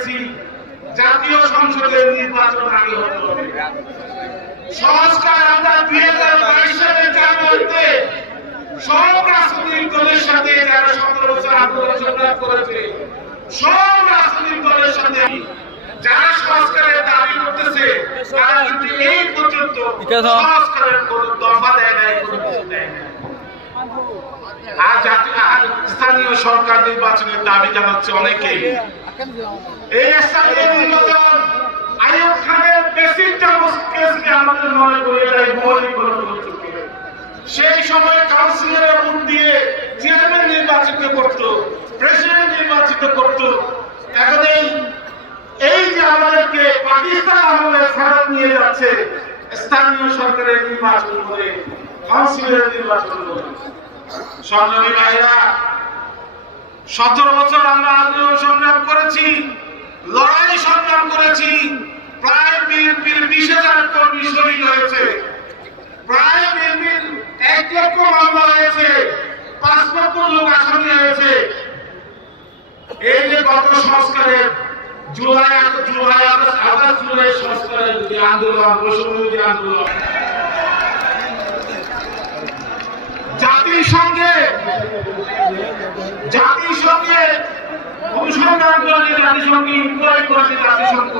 দিয়েছি জাতীয় সংসদের নির্বাচন আগে হতে হবে। সংস্কার আমরা 2022 সালের জানুয়ারিতে সব রাজনৈতিক দলের সাথে যারা 17 বছর আন্দোলন সংগ্রাম করেছে সব রাজনৈতিক দলের সাথে যারা সংস্কারের দাবি করতেছে তারা কিন্তু এই পর্যন্ত সংস্কারের কোন দফা দেয় নাই, কোন কিছু দেয় নাই। আর স্থানীয় সরকার নির্বাচনের দাবি জানাচ্ছে অনেকেই। এই স্থানীয় নির্বাচন আইয়ুব খানের বেসিক ডেমোক্রেসিকে আমাদের মনে করে দেয় মৌলিক গণতন্ত্র। সেই সময় কাউন্সিলরের ভোট দিয়ে চেয়ারম্যান নির্বাচিত করত, প্রেসিডেন্ট নির্বাচিত করত। এখন এই যে আমাদেরকে পাকিস্তান আমলে ফেরত নিয়ে যাচ্ছে স্থানীয় সরকারের নির্বাচন করে, কাউন্সিলরের নির্বাচন করে। সংগ্রামী ভাইরা, 17 বছর আমরা আন্দোলন সংগ্রাম করেছি, লড়াই সংগ্রাম করেছি। প্রায় বিএনপির 20,000 কর্মী শহীদ হয়েছে, প্রায় বিএনপির 1 লক্ষ মামলা হয়েছে, 5 লক্ষ লোক আসামি হয়েছে। এই যে গত সংস্কারের জুলাই আগস্ট জুলাই সংস্কারের যে আন্দোলন, বৈষম্যবিরোধী আন্দোলন, জাতিসংঘে অনুসন্ধান করে, জাতিসংঘে ইনকোয়ারি করেছে জাতিসংঘ।